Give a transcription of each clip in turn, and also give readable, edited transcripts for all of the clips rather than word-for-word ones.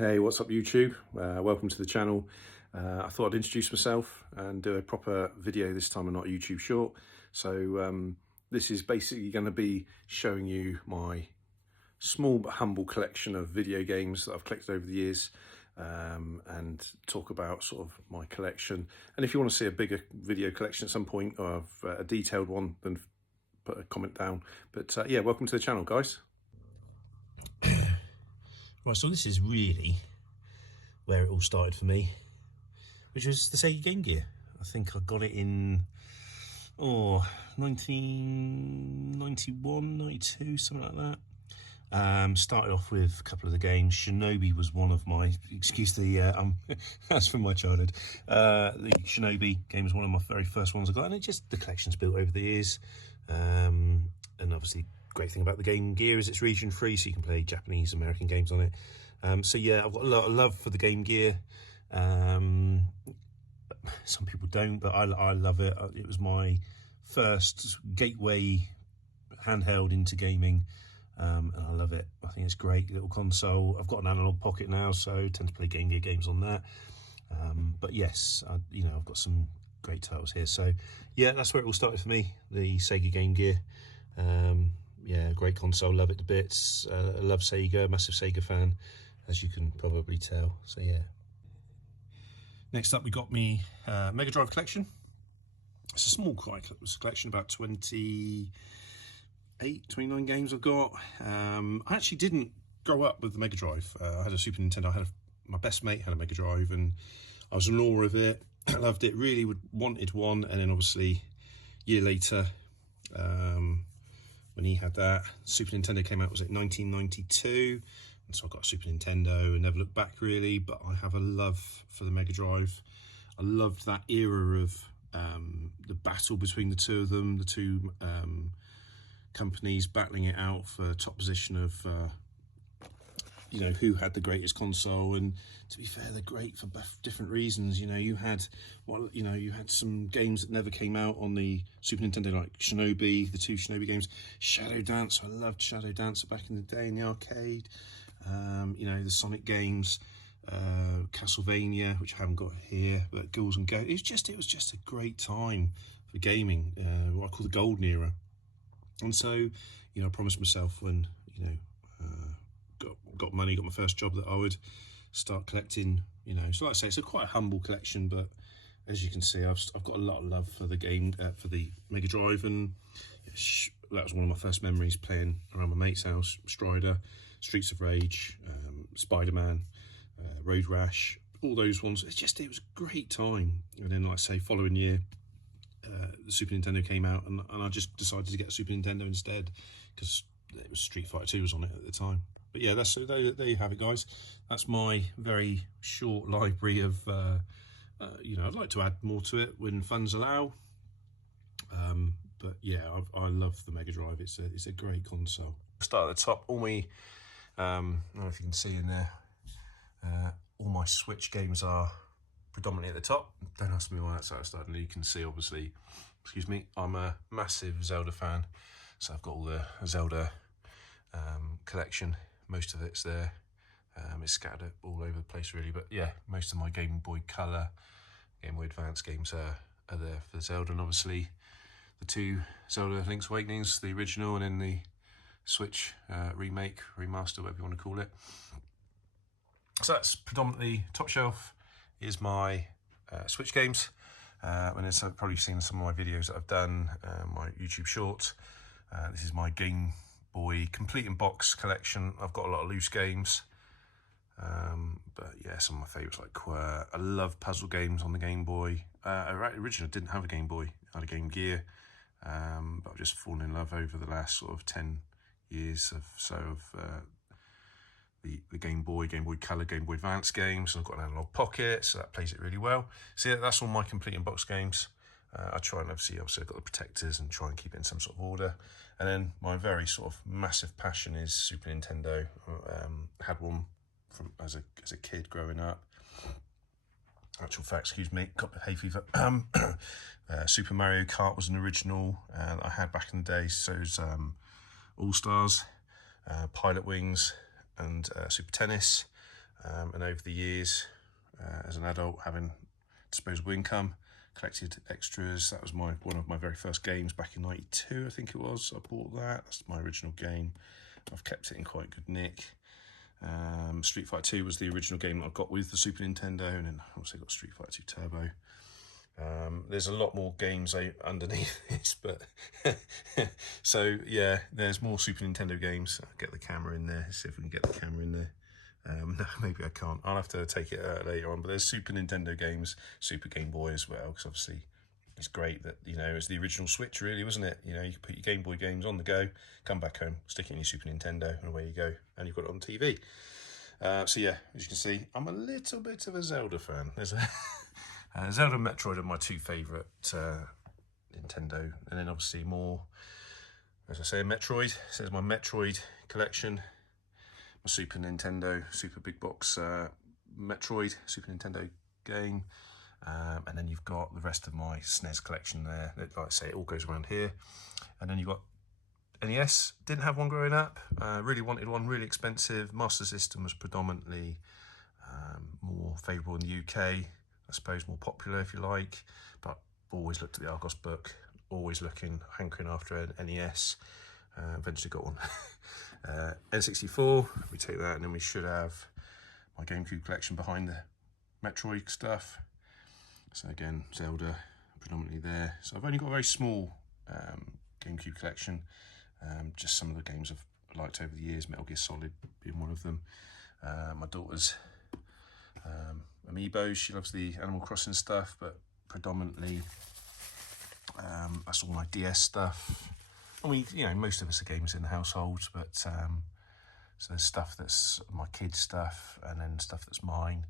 Hey, what's up YouTube? Welcome to the channel. I thought I'd introduce myself and do a proper video this time and not a YouTube short. So this is basically going to be showing you my small but humble collection of video games that I've collected over the years, and talk about sort of my collection. And if you want to see a bigger video collection at some point, or a detailed one, then put a comment down. But yeah, welcome to the channel, guys. Right, so this is really where it all started for me, which was the Sega Game Gear. I think I got it in 1991, 92, something like that. Started off with a couple of the games. Shinobi was one of my, excuse the, that's from my childhood. The Shinobi game was one of my very first ones I got, and it just, the collection's built over the years. And obviously, great thing about the Game Gear is it's region free, so you can play Japanese, American games on it. So yeah, I've got a lot of love for the Game Gear. Some people don't, but I love it. It was my first gateway handheld into gaming, and I love it. I think it's a great little console. I've got an analog pocket now, so I tend to play Game Gear games on that. But yes, I've got some great titles here. So yeah, that's where it all started for me, the Sega Game Gear. Yeah, great console, love it to bits. I love Sega, massive Sega fan, as you can probably tell. So yeah. Next up, we got me Mega Drive collection. It's a small collection, about 29 games I've got. I actually didn't grow up with the Mega Drive. I had a Super Nintendo. My best mate had a Mega Drive, and I was in awe of it. I loved it, really wanted one, and then obviously a year later, when he had that, Super Nintendo came out, was it 1992? And so I got a Super Nintendo and never looked back really, but I have a love for the Mega Drive. I loved that era of the battle between the two of them, the two companies battling it out for top position of who had the greatest console. And to be fair, they're great for different reasons. You had some games that never came out on the Super Nintendo, like Shinobi, the two Shinobi games. Shadow Dance, I loved Shadow Dance back in the day in the arcade. The Sonic games, Castlevania, which I haven't got here, but Ghouls and Ghosts. It was just a great time for gaming, what I call the golden era. And so, I promised myself when, got money, got my first job, that I would start collecting, so like I say, it's quite a humble collection, but as you can see, I've got a lot of love for the game, for the Mega Drive, and that was one of my first memories, playing around my mate's house. Strider, Streets of Rage, Spider-Man, Road Rash, all those ones. It was a great time. And then, like I say, following year, the Super Nintendo came out, and I just decided to get a Super Nintendo instead, because it was Street Fighter 2 was on it at the time. But yeah, there you have it, guys. That's my very short library of, I'd like to add more to it when funds allow. But yeah, I love the Mega Drive. It's a great console. Start at the top. All my, I don't know if you can see in there, all my Switch games are predominantly at the top. Don't ask me why that's how I started. You can see, obviously, excuse me, I'm a massive Zelda fan, so I've got all the Zelda collection. Most of it's there. It's scattered all over the place really, but yeah, most of my Game Boy Color, Game Boy Advance games are there for Zelda, and obviously the two Zelda Link's Awakenings, the original, and then the Switch remake, remaster, whatever you want to call it. So that's predominantly top shelf is my Switch games. And as I've probably seen some of my videos that I've done, my YouTube shorts. This is my Game Boy complete in box collection. I've got a lot of loose games, but yeah, some of my favourites like Quirk. I love puzzle games on the Game Boy. Originally I didn't have a Game Boy, I had a Game Gear, but I've just fallen in love over the last sort of 10 years of the Game Boy Color, Game Boy Advance games. I've got an analog pocket, so that plays it really well. So yeah, that's all my complete in box games. I try and obviously I've got the protectors and try and keep it in some sort of order. And then my very sort of massive passion is Super Nintendo. Had one from as a kid growing up. Actual fact, excuse me, got hay fever. Super Mario Kart was an original I had back in the day. So was All Stars, Pilot Wings, and Super Tennis. And over the years, as an adult, having disposable income, collected extras. That was one of my very first games back in '92, I think it was. I bought that. That's my original game. I've kept it in quite good nick. Street Fighter 2 was the original game that I got with the Super Nintendo, and then I also got Street Fighter 2 Turbo. There's a lot more games underneath this, but so yeah, there's more Super Nintendo games. I'll get the camera in there, see if we can get the camera in there. No, maybe I can't. I'll have to take it out later on. But there's Super Nintendo games, Super Game Boy as well, because obviously it's great that, you know, it's the original Switch, really, wasn't it? You know, you could put your Game Boy games on the go, come back home, stick it in your Super Nintendo, and away you go, and you've got it on TV. So yeah, as you can see, I'm a little bit of a Zelda fan. There's a Zelda and Metroid are my two favourite Nintendo, and then obviously more, as I say, Metroid. So there's my Metroid collection, my Super Nintendo, Super Big Box Metroid, Super Nintendo game, and then you've got the rest of my SNES collection there. Like I say, it all goes around here. And then you've got NES, didn't have one growing up, really wanted one, really expensive. Master System was predominantly more favourable in the UK, I suppose more popular if you like, but always looked at the Argos book, always looking, hankering after an NES, eventually got one. N64, we take that, and then we should have my GameCube collection behind the Metroid stuff. So again, Zelda predominantly there. So I've only got a very small GameCube collection, just some of the games I've liked over the years, Metal Gear Solid being one of them. My daughter's Amiibos, she loves the Animal Crossing stuff, but predominantly that's all my DS stuff. I mean, you know, most of us are gamers in the household, but so there's stuff that's my kids' stuff, and then stuff that's mine.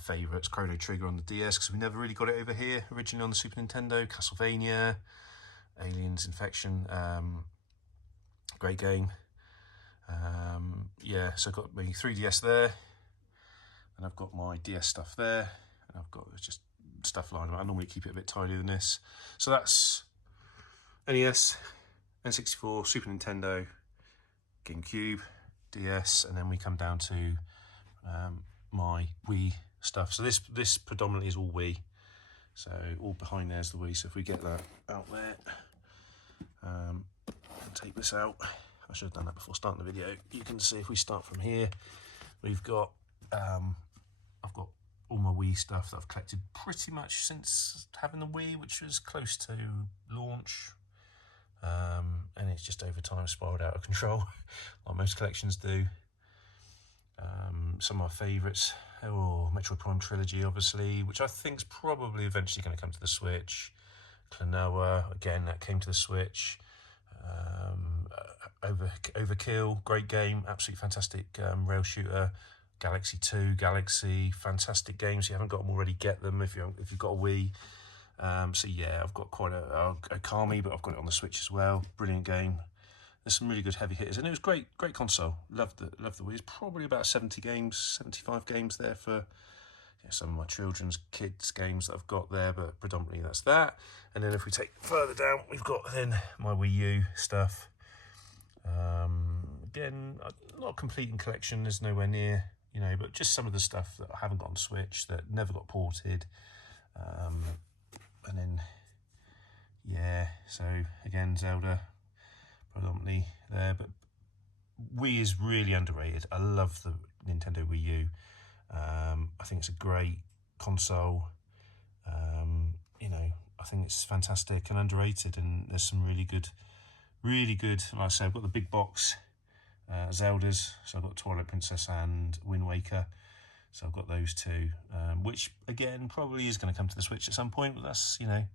Favourites, Chrono Trigger on the DS, because we never really got it over here. Originally on the Super Nintendo, Castlevania, Aliens, Infection, great game. Yeah, so I've got my 3DS there, and I've got my DS stuff there, and I've got just stuff lying around. I normally keep it a bit tidier than this. So that's NES, N64, Super Nintendo, GameCube, DS, and then we come down to my Wii stuff. So this predominantly is all Wii. So all behind there's the Wii. So if we get that out there, and take this out, I should have done that before starting the video. You can see if we start from here, we've got I've got all my Wii stuff that I've collected pretty much since having the Wii, which was close to launch. And it's just over time spiraled out of control, like most collections do. Some of my favourites, Metroid Prime Trilogy, obviously, which I think is probably eventually going to come to the Switch. Klonoa, again, that came to the Switch. Overkill, great game, absolutely fantastic rail shooter. Galaxy 2, Galaxy, fantastic games. If you haven't got them already, get them if you've got a Wii. So yeah, I've got quite a Okami, but I've got it on the Switch as well. Brilliant game. There's some really good heavy hitters, and it was great console. Loved the Wii. It's probably about 70 games, 75 games there for some of my children's kids games that I've got there, but predominantly that's that. And then if we take further down, we've got then my Wii U stuff. Again, not a completing collection. There's nowhere near, but just some of the stuff that I haven't got on Switch that never got ported. And then, yeah, so again, Zelda predominantly there, but Wii is really underrated. I love the Nintendo Wii U. I think it's a great console. I think it's fantastic and underrated, and there's some really good, like I said, I've got the big box Zeldas, so I've got Twilight Princess and Wind Waker, so I've got those two, which again probably is going to come to the Switch at some point, but that's here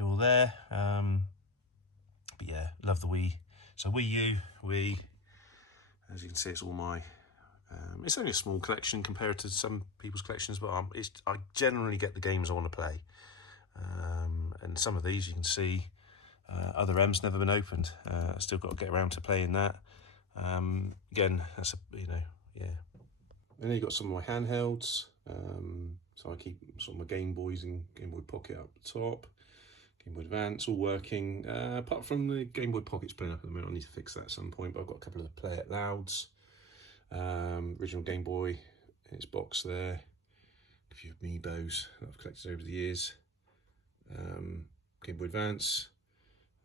or there. But yeah, love the Wii. So Wii U, Wii, as you can see, it's all my it's only a small collection compared to some people's collections, but I generally get the games I want to play, and some of these you can see other M's never been opened. I still got to get around to playing that. Again, that's yeah. And then you've got some of my handhelds. So I keep sort of my Game Boys and Game Boy Pocket up the top. Game Boy Advance, all working. Apart from the Game Boy Pocket's playing up at the moment. I need to fix that at some point, but I've got a couple of the Play It Louds. Original Game Boy in its box there. A few amiibos that I've collected over the years. Game Boy Advance.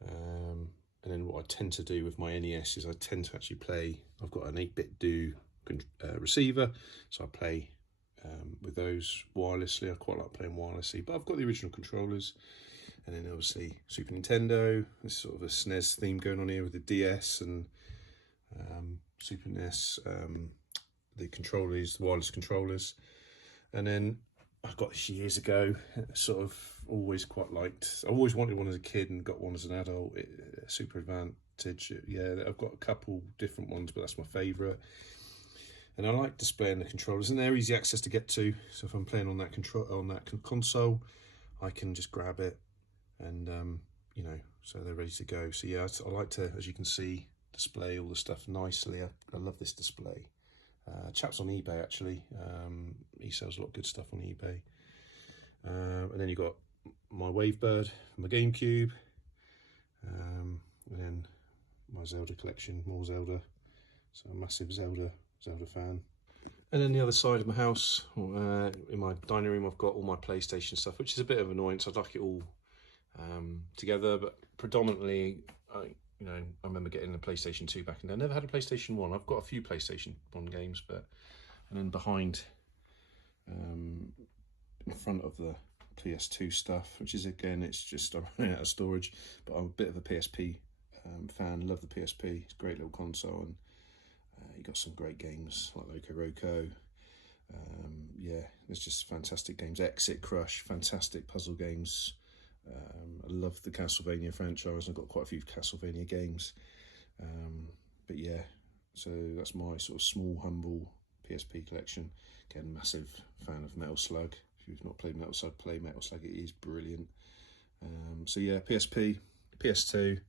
And then what I tend to do with my NES is I tend to actually play, I've got an 8-bit do receiver, so I play with those wirelessly. I quite like playing wirelessly, but I've got the original controllers. And then obviously Super Nintendo, there's sort of a SNES theme going on here with the DS and Super NES, the controllers, the wireless controllers. And then I got this years ago, sort of always quite liked, I always wanted one as a kid and got one as an adult, Super Advantage. Yeah, I've got a couple different ones, but that's my favourite. And I like displaying the controllers, and they're easy access to get to. So if I'm playing on that console, I can just grab it, and you know, so they're ready to go. So yeah, I like to, as you can see, display all the stuff nicely. I love this display. Chap's on eBay actually. He sells a lot of good stuff on eBay. And then you've got my Wavebird, my GameCube, and then my Zelda collection, more Zelda. So a massive Zelda fan. And then the other side of my house, in my dining room, I've got all my PlayStation stuff, which is a bit of an annoyance. I'd like it all together, but predominantly, I remember getting a PlayStation 2 back in there. I never had a PlayStation 1. I've got a few PlayStation 1 games, and then behind, in front of the PS2 stuff, which is, again, it's just, I'm running out of storage, but I'm a bit of a PSP fan. Love the PSP. It's a great little console, and you got some great games like Loco Roco. Yeah, there's just fantastic games. Exit, Crush, fantastic puzzle games. I love the Castlevania franchise. I've got quite a few Castlevania games. But yeah, so that's my sort of small, humble PSP collection. Again, massive fan of Metal Slug. If you've not played Metal Slug, play Metal Slug. It is brilliant. So yeah, PSP, PS2.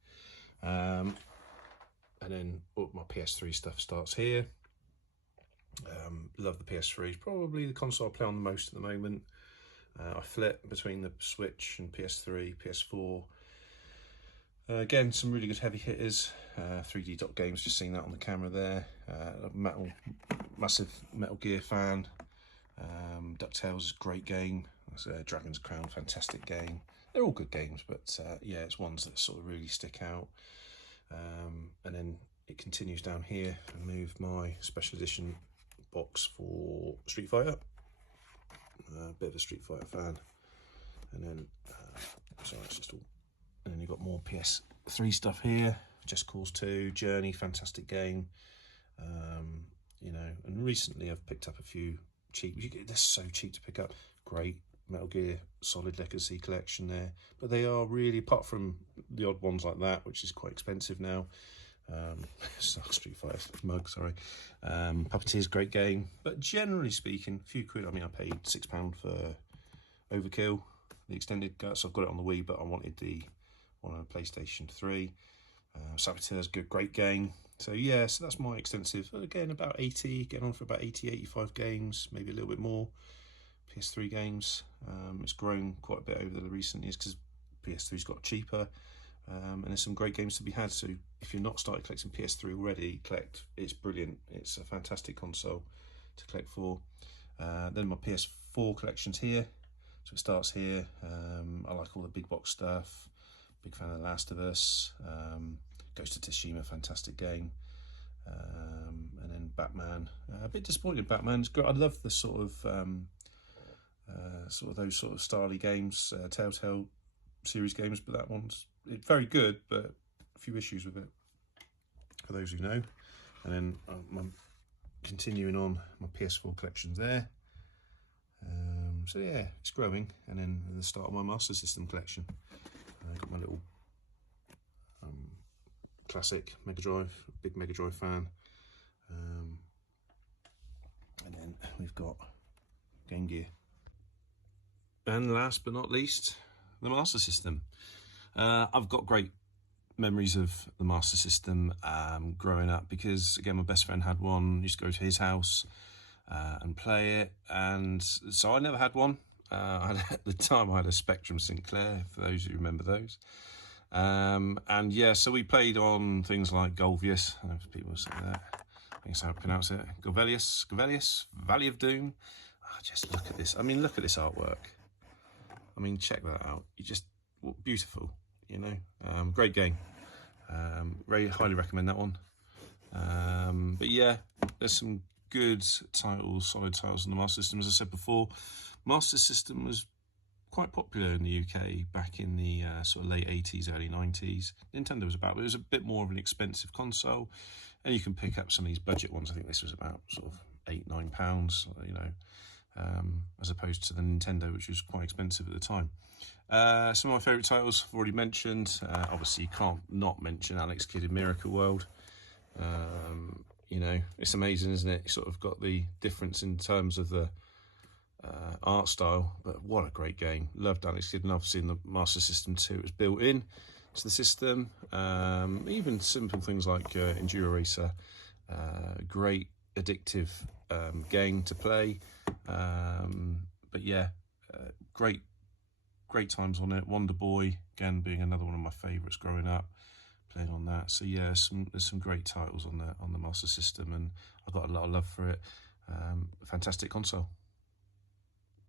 And then my PS3 stuff starts here. Love the PS3. It's probably the console I play on the most at the moment. I flip between the Switch and PS3, PS4. Again, some really good heavy hitters. 3D Dot Games, just seen that on the camera there. Massive Metal Gear fan. DuckTales is a great game. Dragon's Crown, fantastic game. They're all good games, but yeah, it's ones that sort of really stick out. And then it continues down here. I move my special edition box for Street Fighter. A bit of a Street Fighter fan. And then, sorry, it's just all. And then you've got more PS3 stuff here. Just Cause 2, Journey, fantastic game. You know, and recently I've picked up a few cheap. They're so cheap to pick up. Great Metal Gear Solid Legacy collection there, but they are really, apart from the odd ones like that, which is quite expensive now. Street Fighter mug, sorry. Puppeteer's great game, but generally speaking, a few quid. I mean, I paid £6 for Overkill, the extended cut, so I've got it on the Wii, but I wanted the one on PlayStation 3. Saboteur's good, great game. So yeah, so that's my extensive, again, about 80, getting on for about 80, 85 games, maybe a little bit more. PS3 games. It's grown quite a bit over the recent years because PS3's got cheaper, and there's some great games to be had. So if you're not started collecting PS3 already, collect. It's brilliant. It's a fantastic console to collect for. Then my PS4 collection's here. So it starts here. I like all the big box stuff. Big fan of The Last of Us. Ghost of Tsushima, fantastic game. And then Batman. A bit disappointed in Batman. It's great. I love the sort of those sort of styly games, Telltale series games, but that one's very good, but a few issues with it, for those who know. And then I'm continuing on my PS4 collections there. So yeah, it's growing. And then the start of my Master System collection. I got my little classic Mega Drive, big Mega Drive fan. And then we've got Game Gear. And last but not least, the Master System. I've got great memories of the Master System growing up because, again, my best friend had one. Used to go to his house and play it, and so I never had one. At the time, I had a Spectrum Sinclair, for those who remember those. And yeah, so we played on things like Golvius, I don't know if people say that. think that's how I pronounce it. Govelius, Valley of Doom. Oh, just look at this. I mean, look at this artwork. I mean, check that out. You just, beautiful, you know. Great game. Very highly recommend that one. But yeah, there's some good titles, solid titles on the Master System. As I said before, Master System was quite popular in the UK back in the sort of late 80s, early 90s. Nintendo was about, but it was a bit more of an expensive console, and you can pick up some of these budget ones. I think this was about sort of £8-9, you know, as opposed to the Nintendo, which was quite expensive at the time. Some of my favourite titles I've already mentioned. Obviously, you can't not mention Alex Kidd in Miracle World. You know, it's amazing, isn't it? You sort of got the difference in terms of the art style, but what a great game. Loved Alex Kidd, and obviously in the Master System 2 it was built in to the system. Even simple things like Enduro Racer, great addictive game to play. But yeah, great times on it. Wonder Boy, again, being another one of my favourites growing up, playing on that. So yeah, there's some great titles on the Master System, and I've got a lot of love for it. Fantastic console.